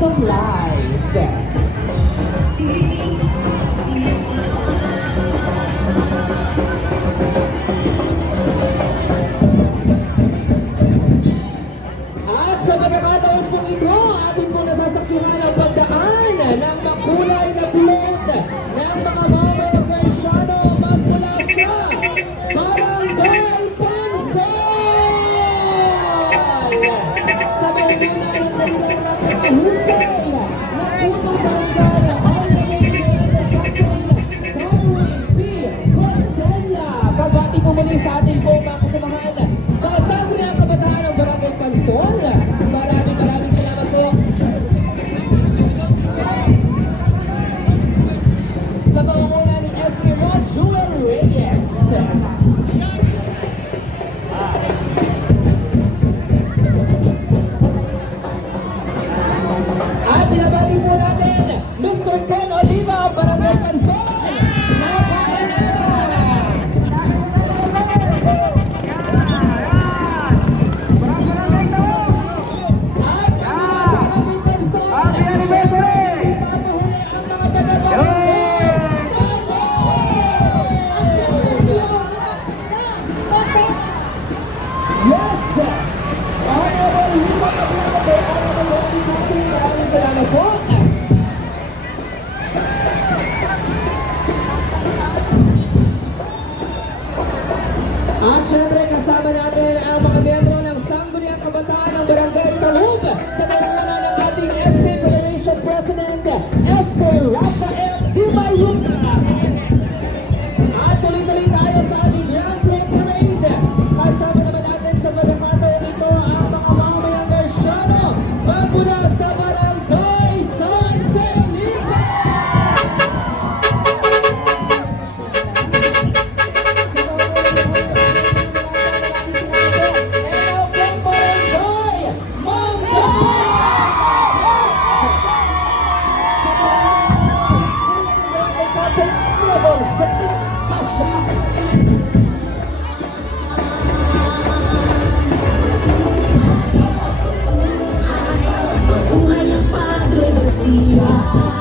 supplies. At sa pagkakataon pong ito, atin pong nasasaksihan ang pagdaan ng makulay na float ng mga mamang Garciano magmula sa Barangay Pansol! Sa pagmuna ng kanilang napakahusay na unang barangay all the way to the country, Darwin P. Costella. Pagbati po muli sa ating pong mga kasamahan, mga sabi ng kabataan ng Barangay Pansol. Maraming salamat po. Sa pangunguna ni S.K. Rod Jewel Reyes. At binabati po natin Mr. Ken Oliva, Barangay Pansol. Salamat po. At syempre kasama natin ang mga miyembro ng Sangguniang Kabataan ng Barangay Talub sa pangunguna ng ating SK Federation President Esther Rafael Himayutra. At tuloy-tuloy tayo sa ating Grand Flag Parade. Kasama naman natin sa pagkakataon ito ang mga mamayang Garciano magmula sa Barangay San Felipe. Hello from Barangay Mangga. Buhay ang Padre Garcia.